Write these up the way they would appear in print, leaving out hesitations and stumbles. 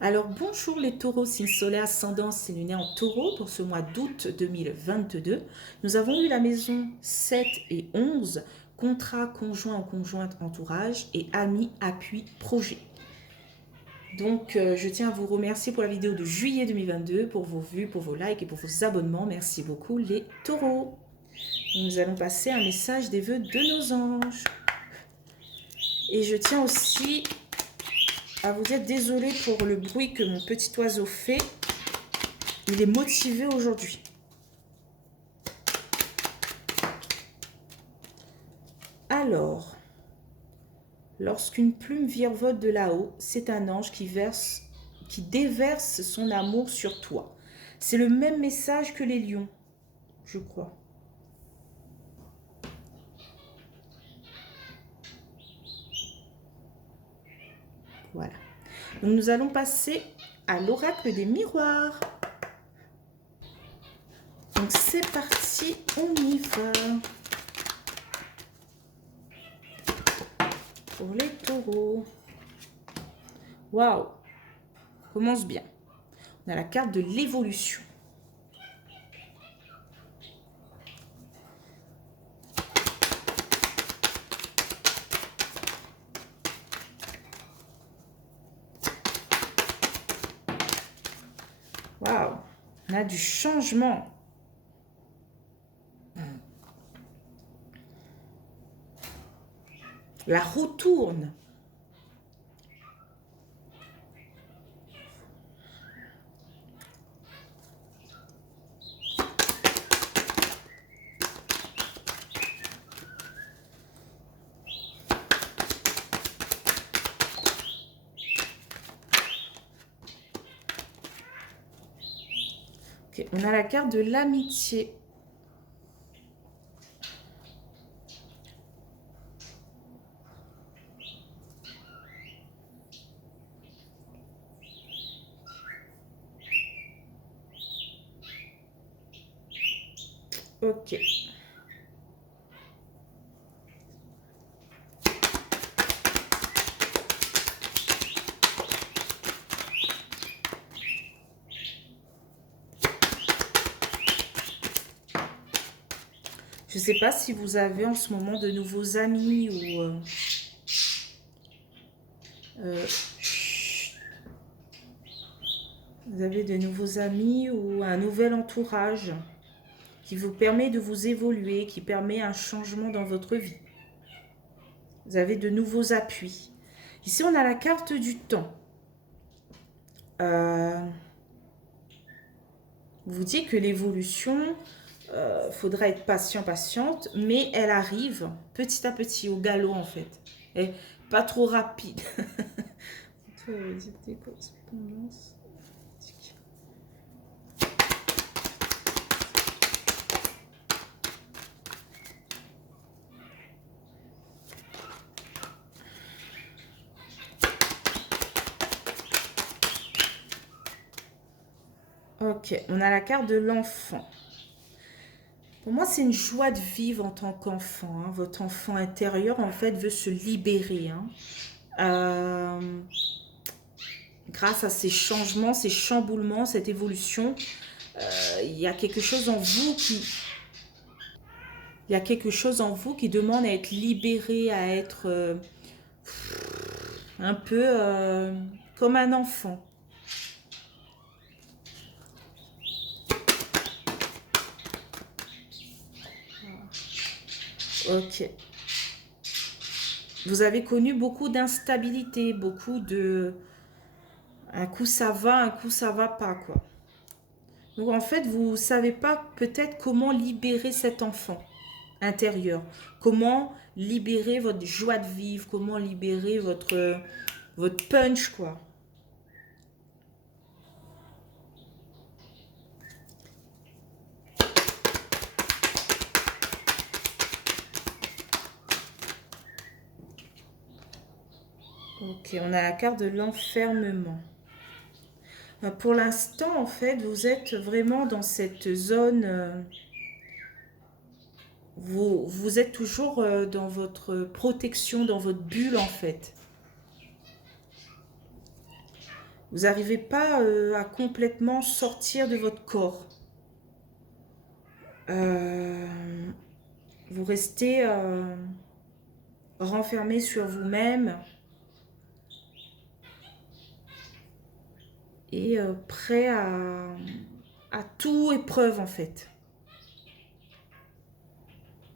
Alors bonjour les taureaux, signe solaire, ascendant, signe lunaire en taureau pour ce mois d'août 2022. Nous avons eu la maison 7 et 11, contrat, conjoint ou conjointe, entourage et amis, appui, projet. Donc je tiens à vous remercier pour la vidéo de juillet 2022, pour vos vues, pour vos likes et pour vos abonnements. Merci beaucoup les taureaux. Nous allons passer un message des vœux de nos anges. Et je tiens aussi à vous dire désolée pour le bruit que mon petit oiseau fait. Il est motivé aujourd'hui. Alors, lorsqu'une plume virevolte de là-haut, c'est un ange qui déverse son amour sur toi. C'est le même message que les lions, je crois. Voilà. Donc nous allons passer à l'oracle des miroirs. Donc c'est parti, on y va. Pour les taureaux. Waouh, commence bien. On a la carte de l'évolution. Waouh, on a du changement. La roue tourne. Okay, on a la carte de l'amitié. Ok. Je ne sais pas si vous avez en ce moment de nouveaux amis ou vous avez de nouveaux amis ou un nouvel entourage qui vous permet de vous évoluer, qui permet un changement dans votre vie. Vous avez de nouveaux appuis. Ici, on a la carte du temps. Vous dit que l'évolution, faudra être patient, patiente, mais elle arrive petit à petit, au galop en fait. Et pas trop rapide. Ok, on a la carte de l'enfant. Pour moi, c'est une joie de vivre en tant qu'enfant. Hein. Votre enfant intérieur, en fait, veut se libérer. Hein. Grâce à ces changements, ces chamboulements, cette évolution, il y a quelque chose en vous qui... Il y a quelque chose en vous qui demande à être libéré, à être un peu comme un enfant. Ok. Vous avez connu beaucoup d'instabilité, beaucoup de... Un coup ça va, un coup ça va pas, quoi. Donc en fait, vous ne savez pas peut-être comment libérer cet enfant intérieur. Comment libérer votre joie de vivre, comment libérer votre punch, quoi. Ok, on a la carte de l'enfermement. Pour l'instant, en fait, vous êtes vraiment dans cette zone... vous êtes toujours dans votre protection, dans votre bulle, en fait. Vous n'arrivez pas à complètement sortir de votre corps. Vous restez renfermé sur vous-même et prêt à toute épreuve en fait.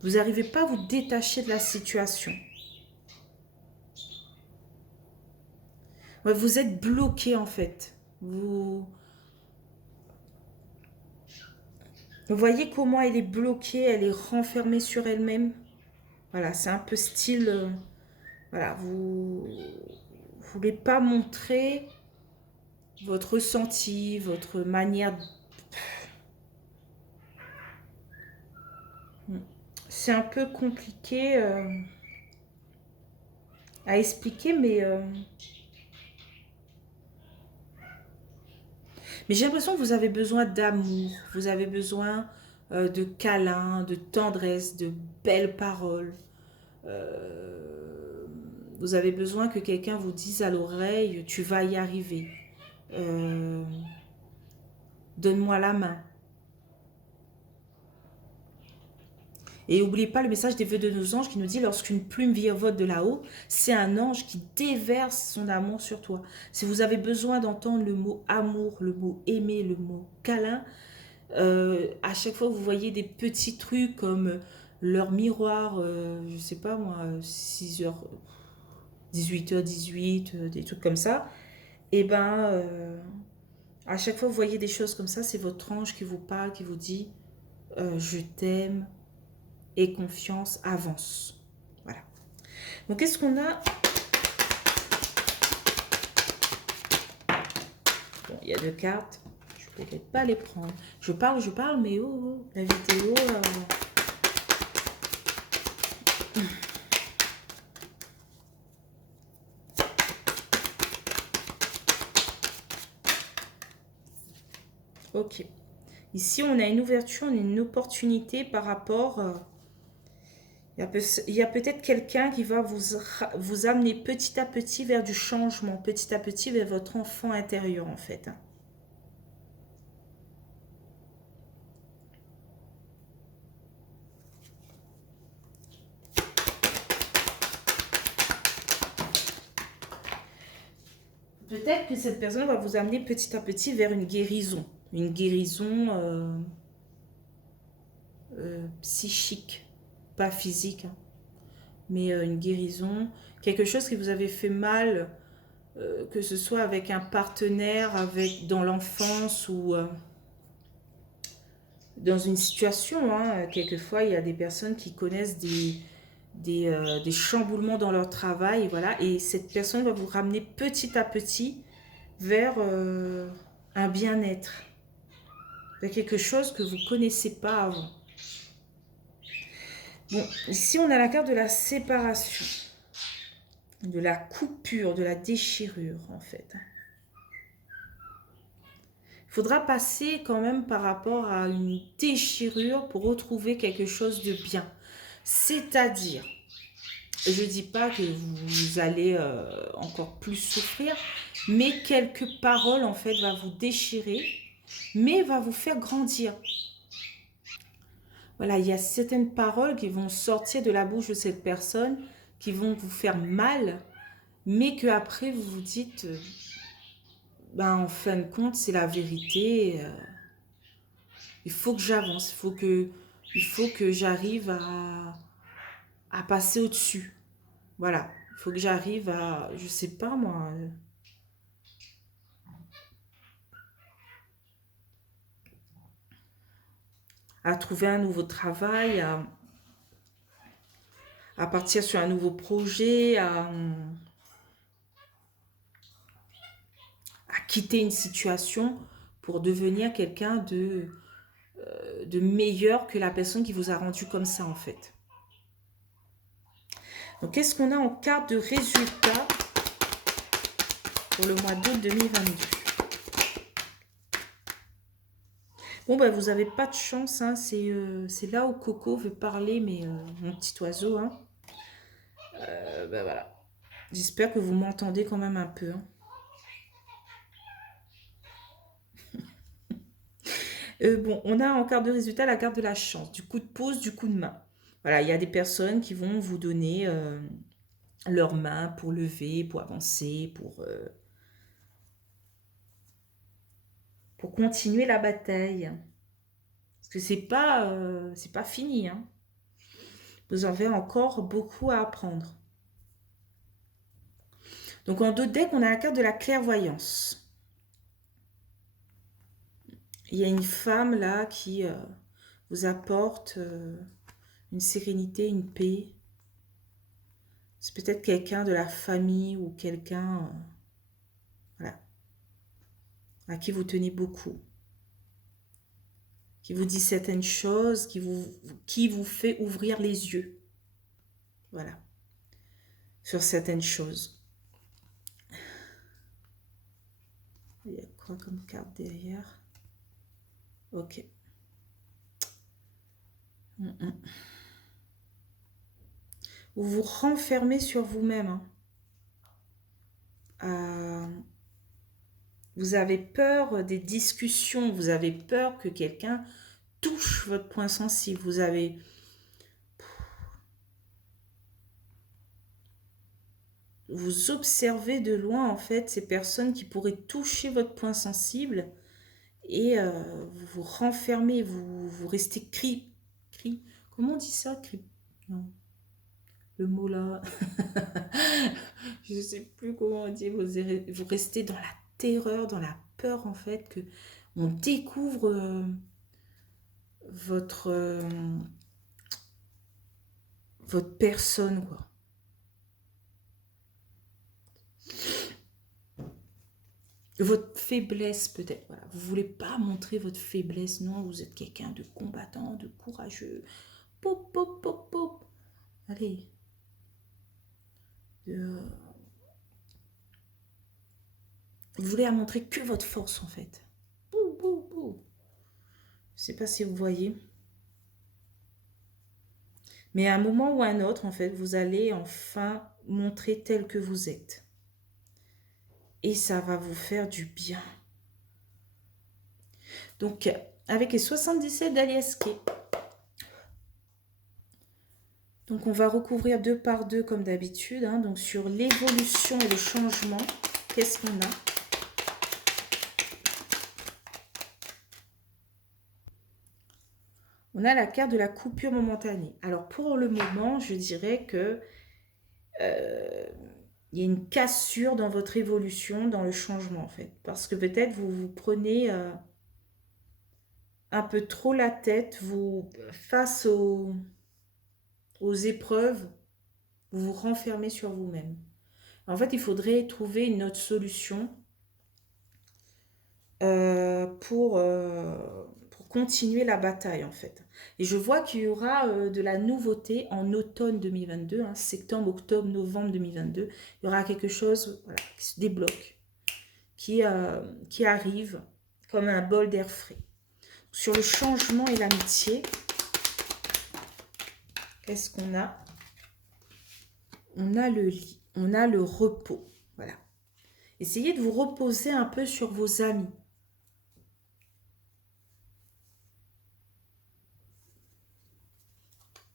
Vous n'arrivez pas à vous détacher de la situation. Ouais, vous êtes bloqué en fait. Vous voyez comment elle est bloquée, elle est renfermée sur elle-même. Voilà, c'est un peu style... voilà, vous ne voulez pas montrer votre ressenti, votre manière... C'est un peu compliqué à expliquer, mais j'ai l'impression que vous avez besoin d'amour, vous avez besoin de câlins, de tendresse, de belles paroles. Euh, vous avez besoin que quelqu'un vous dise à l'oreille, tu vas y arriver. Euh, Donne-moi la main. Et n'oubliez pas le message des vœux de nos anges qui nous dit lorsqu'une plume virevolte de là-haut, c'est un ange qui déverse son amour sur toi. Si vous avez besoin d'entendre le mot amour, le mot aimer, le mot câlin, à chaque fois que vous voyez des petits trucs comme leur miroir, je sais pas moi, 6h, 18h18, des trucs comme ça, et ben à chaque fois que vous voyez des choses comme ça, c'est votre ange qui vous parle, qui vous dit je t'aime, et confiance, avance. Voilà. Donc qu'est-ce qu'on a? Bon, il y a 2 cartes. Je ne vais peut-être pas les prendre. Je parle, mais oh, la vidéo... Ok. Ici, on a une ouverture, une opportunité par rapport... il y a peut-être quelqu'un qui va vous amener petit à petit vers du changement, petit à petit vers votre enfant intérieur, en fait. Peut-être que cette personne va vous amener petit à petit vers une guérison. Une guérison psychique, pas physique, hein, mais une guérison, quelque chose qui vous avait fait mal, que ce soit avec un partenaire, dans l'enfance ou dans une situation. Hein. Quelquefois, il y a des personnes qui connaissent des chamboulements dans leur travail, voilà, et cette personne va vous ramener petit à petit vers un bien-être, vers quelque chose que vous ne connaissez pas avant. Bon, ici on a la carte de la séparation, de la coupure, de la déchirure en fait. Il faudra passer quand même par rapport à une déchirure pour retrouver quelque chose de bien. C'est-à-dire, je ne dis pas que vous allez encore plus souffrir, mais quelques paroles en fait va vous déchirer, mais va vous faire grandir. Voilà, il y a certaines paroles qui vont sortir de la bouche de cette personne, qui vont vous faire mal, mais que après vous vous dites, ben en fin de compte c'est la vérité. Il faut que j'avance, il faut que j'arrive à passer au-dessus. Voilà, il faut que j'arrive à, je sais pas moi, à trouver un nouveau travail, à partir sur un nouveau projet, à quitter une situation pour devenir quelqu'un de meilleur que la personne qui vous a rendu comme ça en fait. Donc qu'est-ce qu'on a en carte de résultat pour le mois d'août 2022? Bon, ben, vous n'avez pas de chance, hein. C'est là où Coco veut parler, mais mon petit oiseau. Hein. Ben voilà. J'espère que vous m'entendez quand même un peu. Hein. Bon, on a en carte de résultat la carte de la chance, du coup de pouce, du coup de main. Voilà, il y a des personnes qui vont vous donner leur main pour lever, pour avancer, pour continuer la bataille. Parce que c'est pas fini, hein. Vous avez encore beaucoup à apprendre. Donc en dos de deck, on a la carte de la clairvoyance. Il y a une femme là qui vous apporte une sérénité, une paix. C'est peut-être quelqu'un de la famille ou quelqu'un voilà, à qui vous tenez beaucoup. Qui vous dit certaines choses, qui vous fait ouvrir les yeux. Voilà. Sur certaines choses. Il y a quoi comme carte derrière? Ok. Vous vous renfermez sur vous-même. Hein. Vous avez peur des discussions, vous avez peur que quelqu'un touche votre point sensible. Vous observez de loin en fait ces personnes qui pourraient toucher votre point sensible et vous vous renfermez, vous restez comment on dit ça? Non, le mot là, je ne sais plus comment on dit, vous restez dans la terreur, dans la peur en fait, que on découvre votre personne, quoi. Votre faiblesse peut-être, voilà. Vous voulez pas montrer votre faiblesse, non, vous êtes quelqu'un de combattant, de courageux. Pop, pop, pop, pop. Allez. Vous voulez montrer que votre force en fait. Bouh, bouh, bouh. Je sais pas si vous voyez. Mais à un moment ou à un autre, en fait, vous allez enfin montrer tel que vous êtes. Et ça va vous faire du bien. Donc, avec les 77 d'Alias Kay. Donc, on va recouvrir 2 par 2 comme d'habitude. Hein. Donc, sur l'évolution et le changement, qu'est-ce qu'on a? On a la carte de la coupure momentanée. Alors, pour le moment, je dirais que il y a une cassure dans votre évolution, dans le changement, en fait. Parce que peut-être vous vous prenez un peu trop la tête, face aux épreuves, vous vous renfermez sur vous-même. En fait, il faudrait trouver une autre solution pour continuer la bataille, en fait. Et je vois qu'il y aura de la nouveauté en automne 2022, hein, septembre, octobre, novembre 2022. Il y aura quelque chose voilà, qui se débloque, qui arrive comme un bol d'air frais. Sur le changement et l'amitié, qu'est-ce qu'on a? On a le lit, on a le repos. Voilà. Essayez de vous reposer un peu sur vos amis.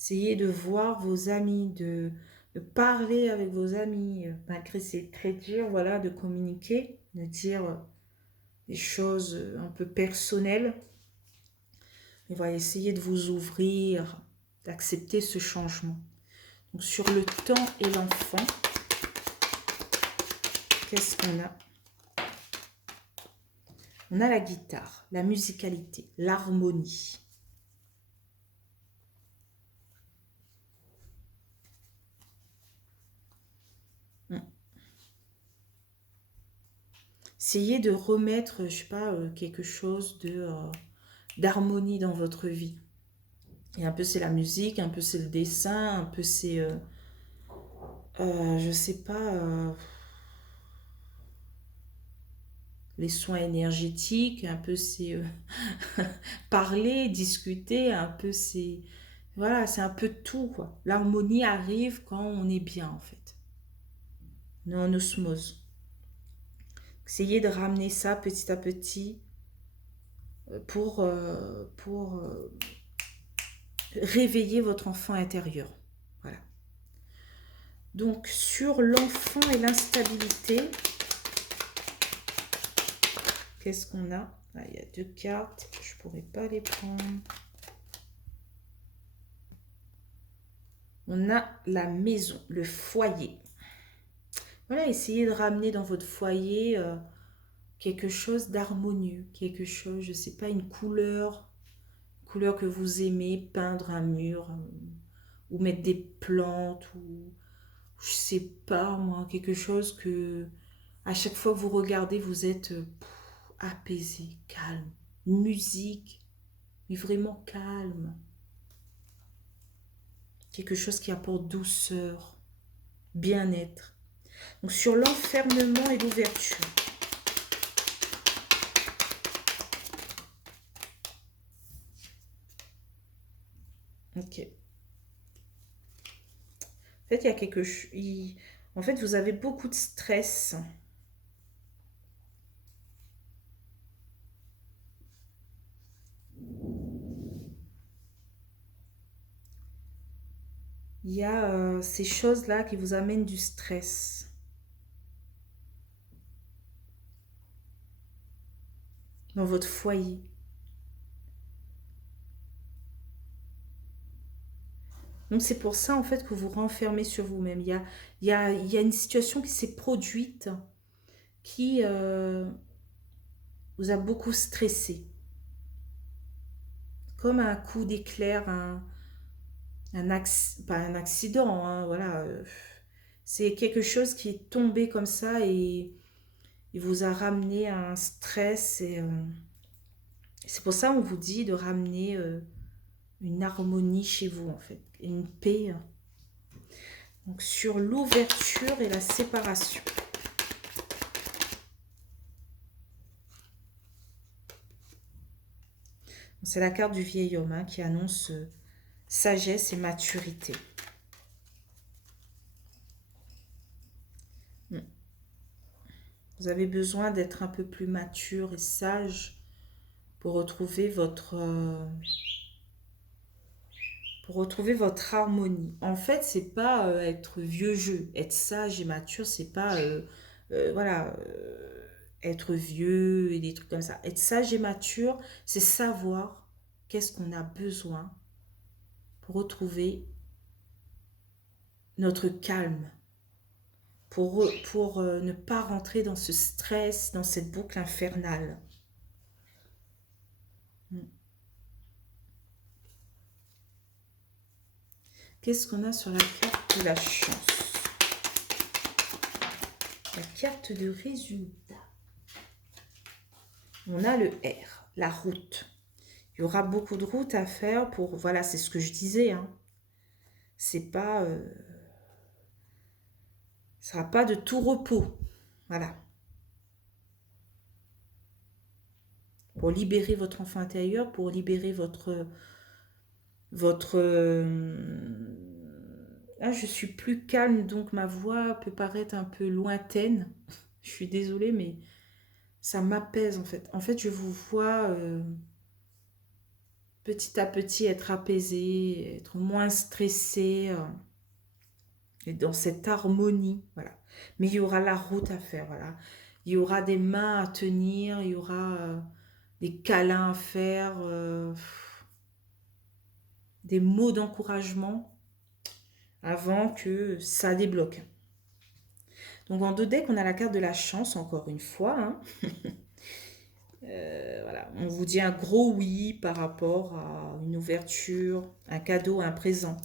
Essayez de voir vos amis, de parler avec vos amis, malgré c'est très dur, voilà, de communiquer, de dire des choses un peu personnelles. Mais voilà, essayez de vous ouvrir, d'accepter ce changement. Donc sur le temps et l'enfant, qu'est-ce qu'on a? On a la guitare, la musicalité, l'harmonie. Essayez de remettre, je sais pas, quelque chose d'harmonie dans votre vie. Et un peu c'est la musique, un peu c'est le dessin, un peu c'est, je sais pas, les soins énergétiques, un peu c'est parler, discuter, un peu c'est, voilà, c'est un peu tout, quoi. L'harmonie arrive quand on est bien, en fait. On est en osmose. Essayez de ramener ça petit à petit pour réveiller votre enfant intérieur. Voilà. Donc, sur l'enfant et l'instabilité, qu'est-ce qu'on a? Ah, il y a 2 cartes, je ne pourrais pas les prendre. On a la maison, le foyer. Voilà, essayez de ramener dans votre foyer quelque chose d'harmonieux, quelque chose, je ne sais pas, une couleur que vous aimez, peindre un mur, ou mettre des plantes, ou je sais pas moi, quelque chose que à chaque fois que vous regardez, vous êtes apaisé, calme. Une musique, mais vraiment calme. Quelque chose qui apporte douceur, bien-être. Donc sur l'enfermement et l'ouverture. Ok. En fait, il y a quelque chose. En fait, vous avez beaucoup de stress. Il y a ces choses-là qui vous amènent du stress dans votre foyer. Donc c'est pour ça en fait que vous renfermez sur vous-même. Il y a une situation qui s'est produite qui vous a beaucoup stressé. Comme un coup d'éclair, pas un accident, hein, voilà. C'est quelque chose qui est tombé comme ça et il vous a ramené à un stress. Et c'est pour ça qu'on vous dit de ramener une harmonie chez vous en fait, une paix. Donc sur l'ouverture et la séparation. C'est la carte du vieil homme hein, qui annonce sagesse et maturité. Vous avez besoin d'être un peu plus mature et sage pour retrouver votre harmonie. En fait, c'est pas être vieux jeu. Être sage et mature, c'est pas voilà être vieux et des trucs comme ça. Être sage et mature, c'est savoir qu'est-ce qu'on a besoin pour retrouver notre calme, pour ne pas rentrer dans ce stress, dans cette boucle infernale. Qu'est-ce qu'on a sur la carte de la chance? La carte de résultat. On a le R, la route. Il y aura beaucoup de routes à faire pour... Voilà, c'est ce que je disais. Hein. C'est pas... ça sera pas de tout repos. Voilà. Pour libérer votre enfant intérieur, pour libérer ah, je suis plus calme, donc ma voix peut paraître un peu lointaine. Je suis désolée, mais ça m'apaise en fait. En fait, je vous vois petit à petit être apaisé, être moins stressé, et dans cette harmonie, voilà. Mais il y aura la route à faire, voilà. Il y aura des mains à tenir, il y aura des câlins à faire, des mots d'encouragement avant que ça débloque. Donc en 2 decks, on a la carte de la chance, encore une fois. Hein. Voilà. On vous dit un gros oui par rapport à une ouverture, un cadeau, un présent.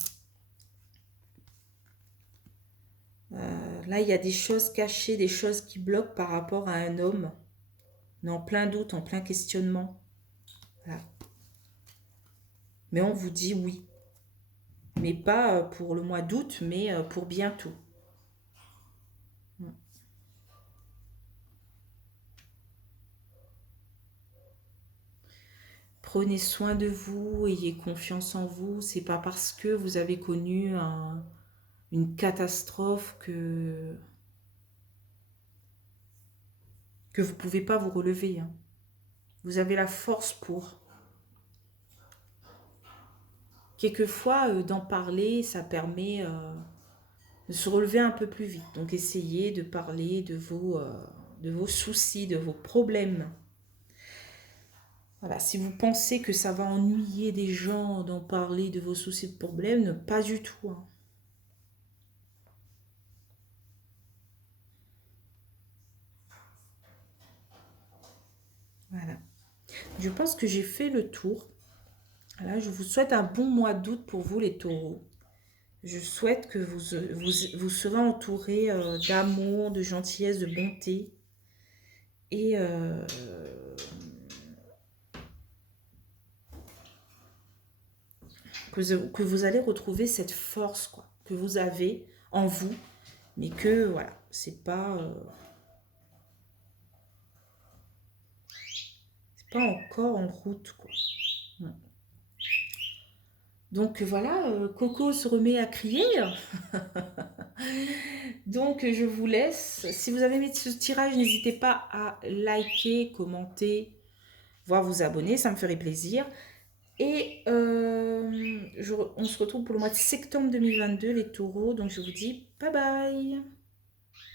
Là, il y a des choses cachées, des choses qui bloquent par rapport à un homme. On est en plein doute, en plein questionnement. Voilà. Mais on vous dit oui. Mais pas pour le mois d'août, mais pour bientôt. Prenez soin de vous, ayez confiance en vous. C'est pas parce que vous avez connu une catastrophe que vous pouvez pas vous relever. Hein. Vous avez la force pour. Quelquefois, d'en parler, ça permet de se relever un peu plus vite. Donc, essayez de parler de vos soucis, de vos problèmes. Voilà, si vous pensez que ça va ennuyer des gens d'en parler de vos soucis, de problèmes, ne pas du tout, hein. Voilà. Je pense que j'ai fait le tour. Voilà, je vous souhaite un bon mois d'août pour vous, les taureaux. Je souhaite que vous serez entourés d'amour, de gentillesse, de bonté. Et que vous allez retrouver cette force quoi, que vous avez en vous, mais que voilà, c'est pas encore en route quoi. Donc voilà, Coco se remet à crier. Donc je vous laisse. Si vous avez aimé ce tirage, n'hésitez pas à liker, commenter, voire vous abonner, ça me ferait plaisir. Et on se retrouve pour le mois de septembre 2022, les taureaux. Donc je vous dis bye bye.